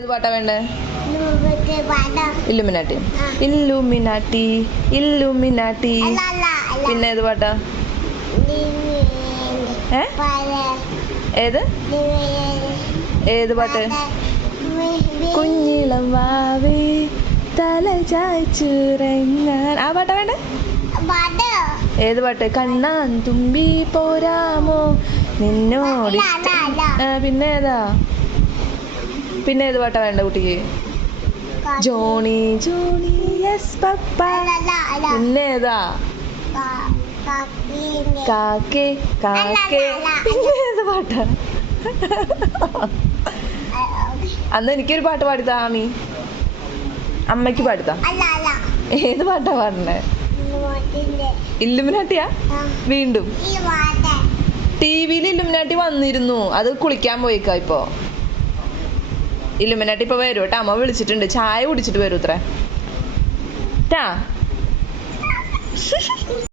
ഏത് പാട്ടാ വേണ്ടേ? ഇല്ലുമിനാട്ടി. ഇല്ലുമിനാട്ടി ഇല്ലുമിനാട്ടി. പിന്നെ ഏത് പാട്ടാ? ഏത്? ഏത് പാട്ട്? കുഞ്ഞിളം വാവേ തല ചായ്ച്ചുറങ്ങാൻ. ആ പാട്ടാ വേണ്ടേ? ഏത് പാട്ട്? കണ്ണാൻ തുമ്പി പോരാമോ? നിന്നോട് പിന്നെ ഏതാ? പിന്നെ ഏത് പാട്ടാ വേണ്ട കുട്ടിക്ക്? Johnny Johnny yes papa. പിന്നെ ഏതാ. കാക്കേ കാക്കേ. പിന്നെ ഏത് പാട്ടാ? അന്ന് എനിക്കൊരു പാട്ട് പാടിത്താ ആമി. അമ്മയ്ക്ക് പാടിത്താ ഏത് പാട്ടാ പാടണ്ടേ ഇങ്ങോട്ടിന്റെ. ഇല്ലുമിനാട്ടിയാ? വീണ്ടും. ടി വിയിൽ ഇല്ലുമിനാട്ടി വന്നിരുന്നു. അത് കുളിക്കാൻ പോയിക്കാ ഇപ്പോ. ഇല്ലുമിനാട്ടി ഇപ്പൊ വരും കേട്ടോ. അമ്മ വിളിച്ചിട്ടുണ്ട്. ചായ കുടിച്ചിട്ട് വരൂ ഇത്ര. ട്ടാ.